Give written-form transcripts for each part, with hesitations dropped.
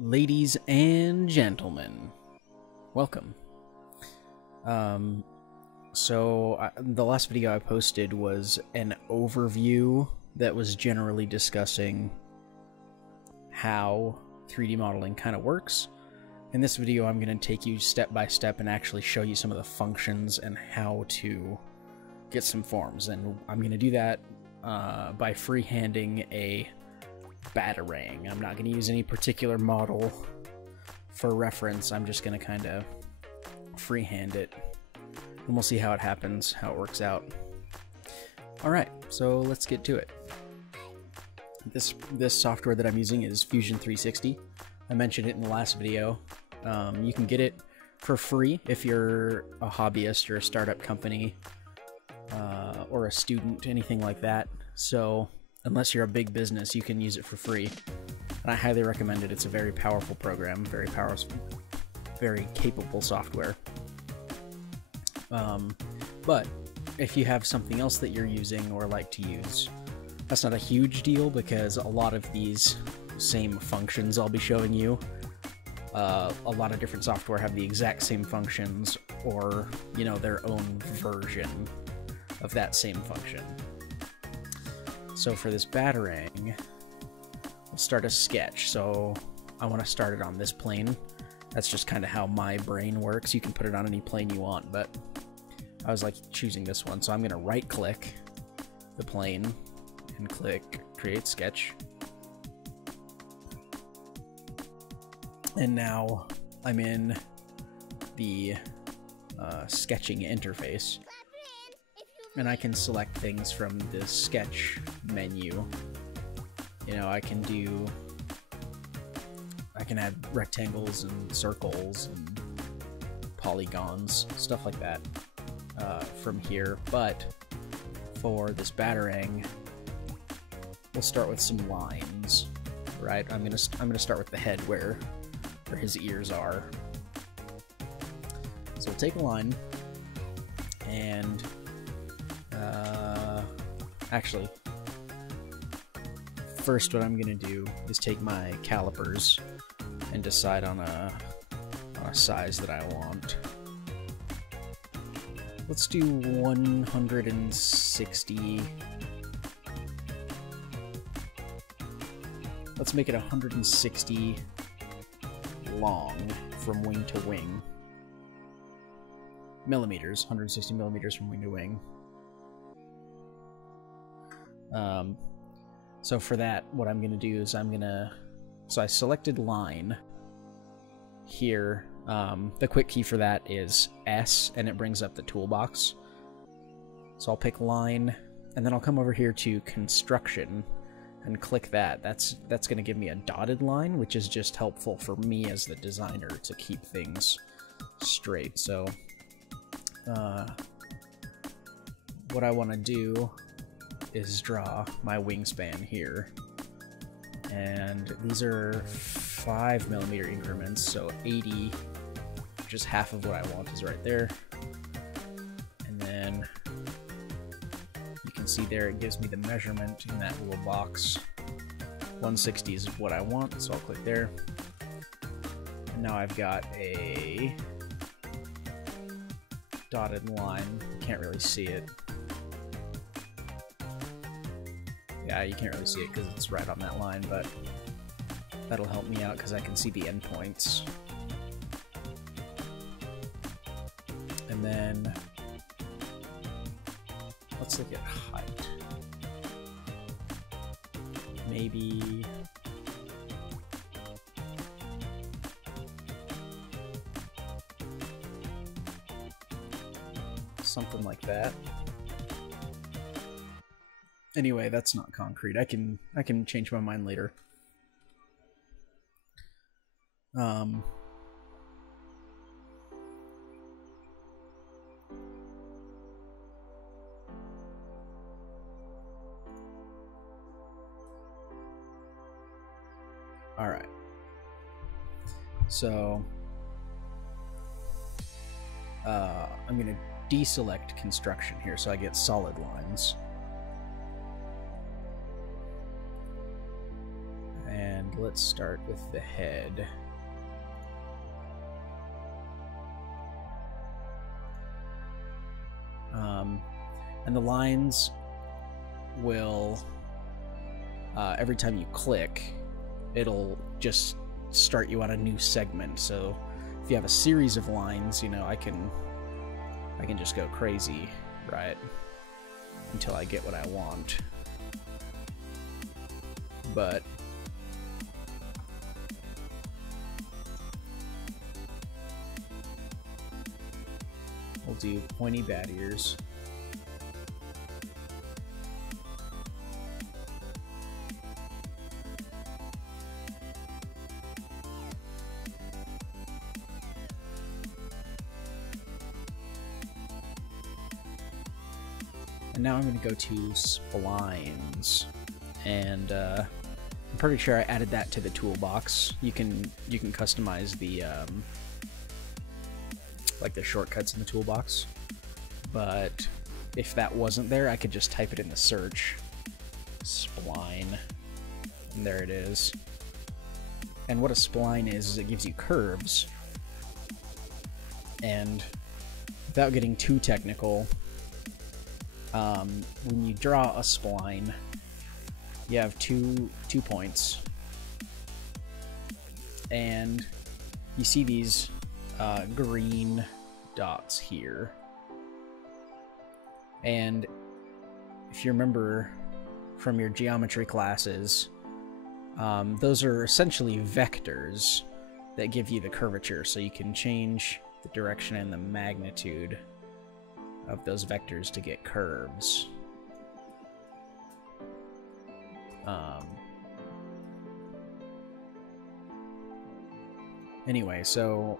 Ladies and gentlemen, welcome. The last video I posted was an overview that was generally discussing how 3D modeling kind of works. In this video, I'm going to take you step by step and actually show you some of the functions and how to get some forms. And I'm going to do that by freehanding a batarang. I'm not going to use any particular model for reference. I'm just going to kind of freehand it, and we'll see how it happens, how it works out. Alright, so let's get to it. This software that I'm using is Fusion 360. I mentioned it in the last video. You can get it for free if you're a hobbyist or a startup company or a student, anything like that. So unless you're a big business, you can use it for free. And I highly recommend it. It's a very powerful program, very capable software. But if you have something else that you're using or like to use, that's not a huge deal, because a lot of these same functions I'll be showing you, a lot of different software have the exact same functions, or, you know, their own version of that same function. So for this batarang, we'll start a sketch. So I want to start it on this plane. That's just kind of how my brain works. You can put it on any plane you want, but I was like choosing this one. So I'm going to right click the plane and click create sketch. And now I'm in the sketching interface, and I can select things from the sketch menu. You know, I can add rectangles and circles and polygons, stuff like that from here. But for this batarang, we'll start with some lines, right? I'm gonna start with the head where his ears are. So we'll take a line and actually, first what I'm gonna do is take my calipers and decide on a size that I want. Let's do 160. Let's make it 160 long from wing to wing. Millimeters, 160 millimeters from wing to wing. So for that, what I'm going to do is so I selected line here. The quick key for that is S, and it brings up the toolbox. So I'll pick line, and then I'll come over here to construction and click that. That's going to give me a dotted line, which is just helpful for me as the designer to keep things straight. So what I want to do is draw my wingspan here, and these are 5 millimeter increments, so 80, which is half of what I want, is right there. And then you can see there it gives me the measurement in that little box. 160 is what I want, so I'll click there. And now I've got a dotted line. You can't really see it. Yeah, you can't really see it because it's right on that line, but that'll help me out because I can see the endpoints. And then let's look at height. Maybe something like that. Anyway, that's not concrete. I can change my mind later. All right. So I'm going to deselect construction here, so I get solid lines. let's start with the head. And the lines will, every time you click, it'll just start you on a new segment. So if you have a series of lines, you know, I can just go crazy, right, until I get what I want. But we'll do pointy bat ears. And now I'm going to go to Splines, and I'm pretty sure I added that to the toolbox. You can customize the like the shortcuts in the toolbox, but if that wasn't there, I could just type it in the search, Spline, and there it is. And what a spline is it gives you curves, and without getting too technical, when you draw a spline, you have two points, and you see these green dots here. And if you remember from your geometry classes, those are essentially vectors that give you the curvature, so you can change the direction and the magnitude of those vectors to get curves. Anyway, so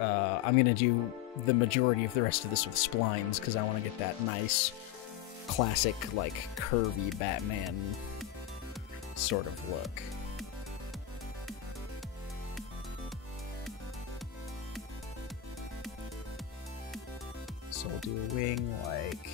I'm going to do the majority of the rest of this with splines because I want to get that nice, classic, like, curvy Batman sort of look. So we'll do a wing like...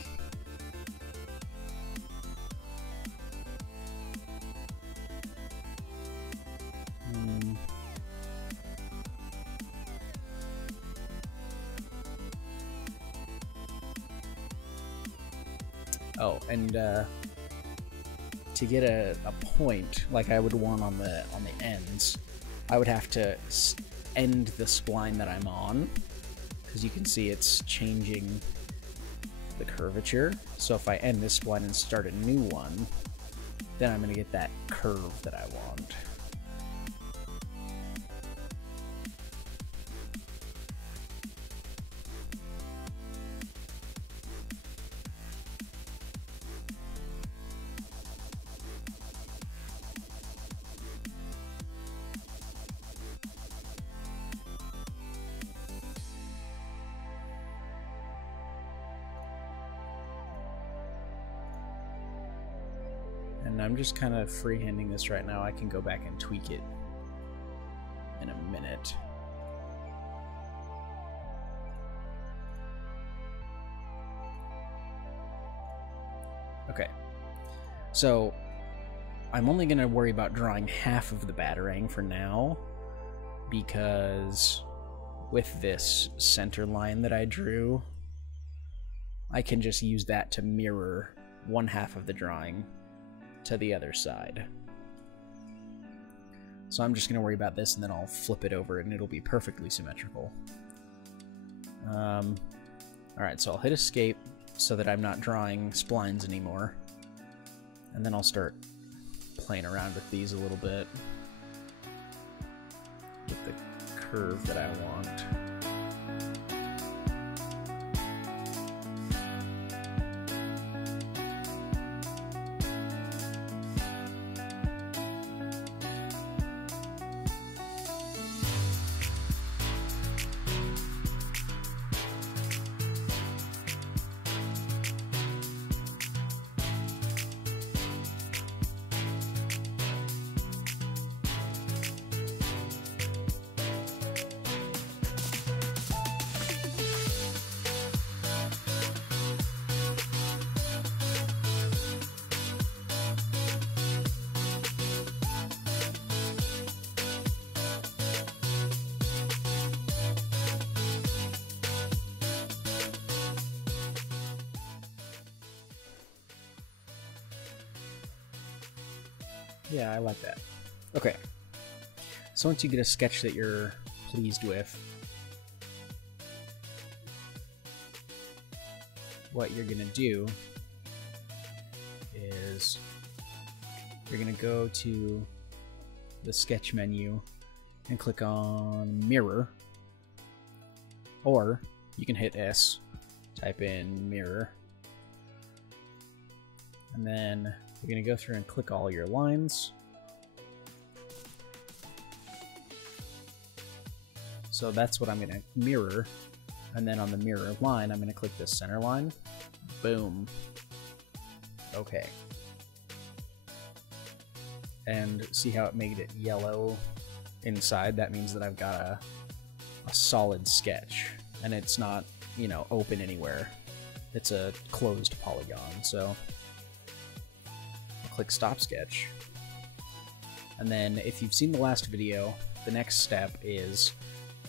Oh, and to get a point like I would want on the ends, I would have to end the spline that I'm on, because you can see it's changing the curvature. So if I end this spline and start a new one, then I'm going to get that curve that I want. And I'm just kind of freehanding this right now. I can go back and tweak it in a minute. Okay, so I'm only going to worry about drawing half of the Batarang for now, because with this center line that I drew, I can just use that to mirror one half of the drawing to the other side. So I'm just going to worry about this, and then I'll flip it over and it'll be perfectly symmetrical. Alright, so I'll hit escape so that I'm not drawing splines anymore, and then I'll start playing around with these a little bit with the curve that I want. Yeah, I like that. Okay. So once you get a sketch that you're pleased with, what you're gonna do is you're gonna go to the sketch menu and click on mirror, or you can hit S, type in mirror, and then you're gonna go through and click all your lines. So that's what I'm gonna mirror, and then on the mirror line I'm gonna click this center line. Boom. Okay. And see how it made it yellow inside? That means that I've got a solid sketch, and it's not, you know, open anywhere. It's a closed polygon. So I'll click Stop Sketch. And then if you've seen the last video, the next step is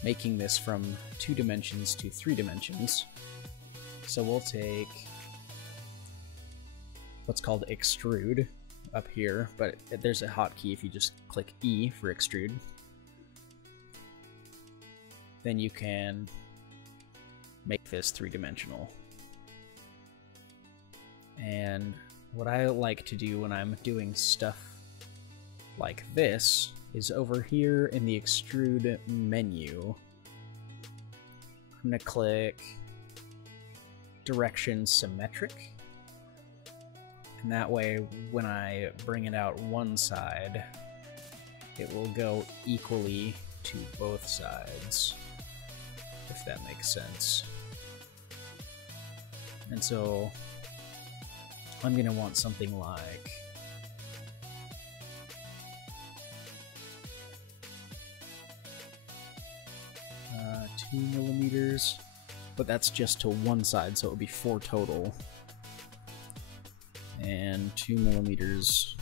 making this from 2 dimensions to 3 dimensions. So we'll take what's called Extrude up here, but there's a hotkey if you just click E for Extrude. Then you can make this 3-dimensional. And what I like to do when I'm doing stuff like this is over here in the Extrude menu, I'm going to click Direction Symmetric. And that way, when I bring it out one side, it will go equally to both sides, if that makes sense. And so I'm going to want something like uh, 2 millimeters, but that's just to one side, so it would be 4 total. And 2 millimeters.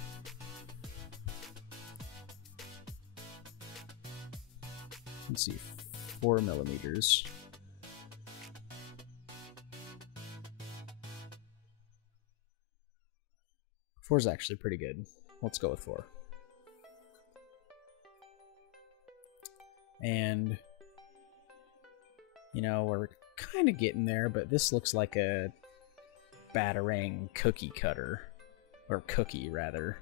Let's see, 4 millimeters. Four is actually pretty good. Let's go with 4. And, you know, we're kind of getting there, but this looks like a Batarang cookie cutter, or cookie rather,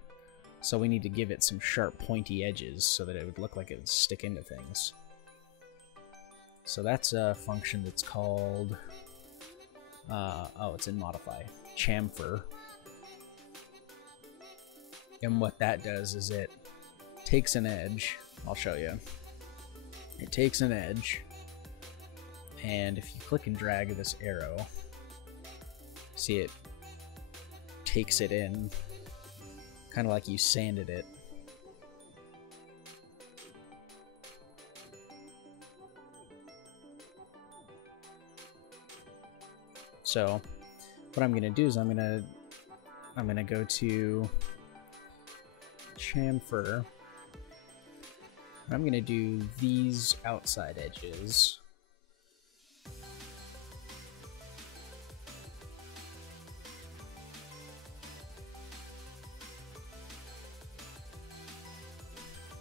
so we need to give it some sharp pointy edges so that it would look like it would stick into things. So that's a function that's called oh, it's in modify, Chamfer. And what that does is it takes an edge, I'll show you, it takes an edge, and if you click and drag this arrow, see, it takes it in, kind of like you sanded it. So what I'm gonna do is I'm gonna go to Chamfer. I'm gonna do these outside edges.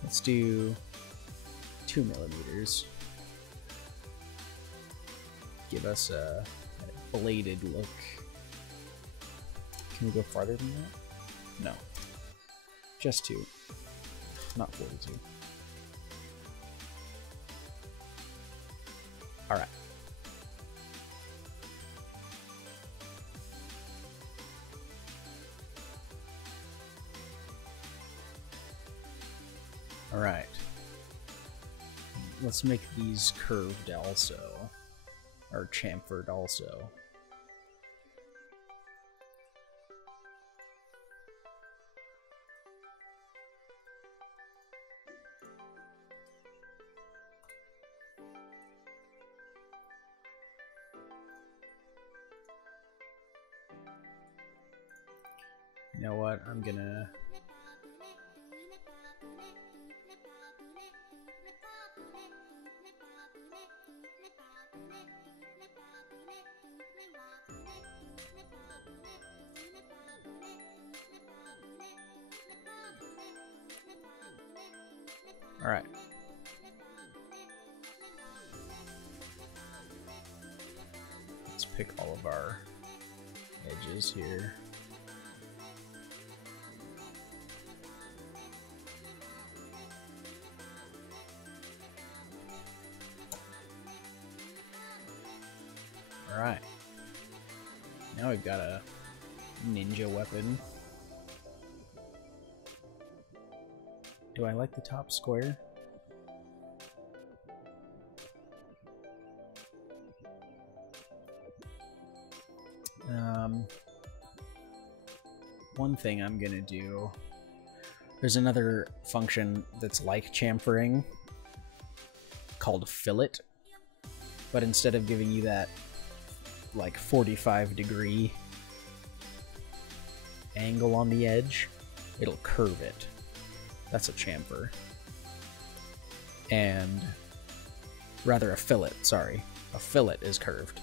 Let's do 2 millimeters. Give us a bladed look. Can we go farther than that? No. Just 2. Not 42. Alright. Alright. Let's make these curved also. Or chamfered also. You know what? I'm gonna... Alright. Let's pick all of our edges here. Alright. Now we've got a ninja weapon. Do I like the top square? One thing I'm gonna do, there's another function that's like chamfering called fillet, but instead of giving you that like 45-degree angle on the edge, it'll curve it. That's a chamfer. And rather a fillet, sorry. A fillet is curved.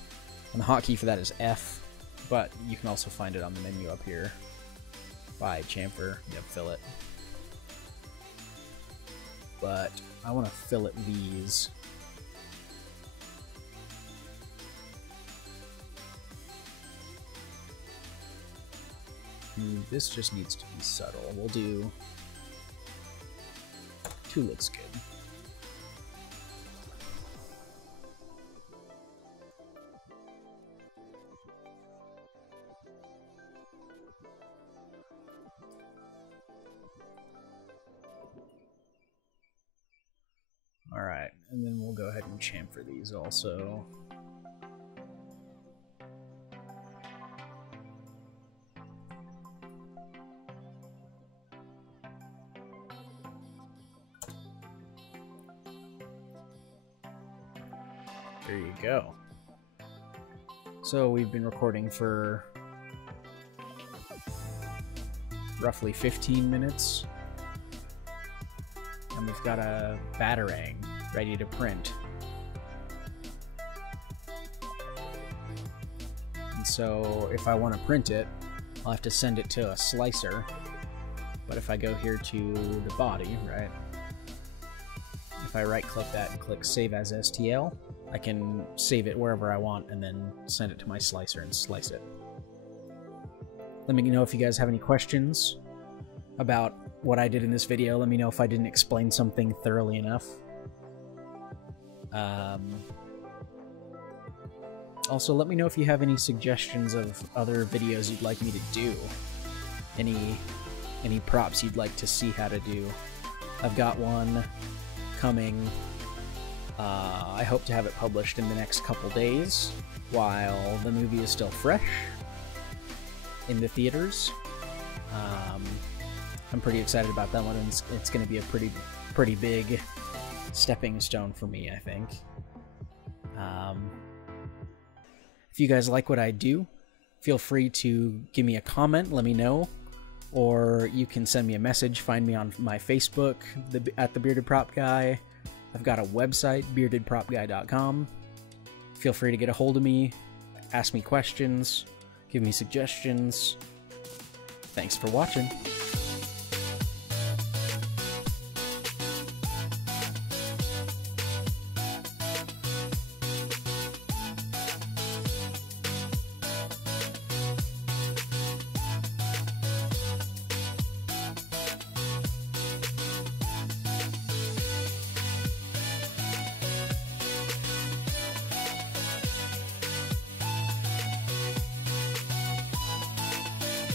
And the hotkey for that is F, but you can also find it on the menu up here by chamfer, yep, fillet. But I want to fillet these. This just needs to be subtle. We'll do 2 looks good. Alright, and then we'll go ahead and chamfer these also. There you go. So we've been recording for roughly 15 minutes. And we've got a batarang ready to print. And so if I want to print it, I'll have to send it to a slicer. But if I go here to the body, right? If I right-click that and click Save as STL, I can save it wherever I want and then send it to my slicer and slice it. Let me know if you guys have any questions about what I did in this video. Let me know if I didn't explain something thoroughly enough. Also, let me know if you have any suggestions of other videos you'd like me to do. Any props you'd like to see how to do. I've got one coming. I hope to have it published in the next couple days while the movie is still fresh in the theaters. I'm pretty excited about that one, and it's going to be a pretty big stepping stone for me, I think. If you guys like what I do, feel free to give me a comment, let me know, or you can send me a message. Find me on my Facebook at the Bearded Prop Guy. I've got a website, beardedpropguy.com. Feel free to get a hold of me, ask me questions, give me suggestions. Thanks for watching.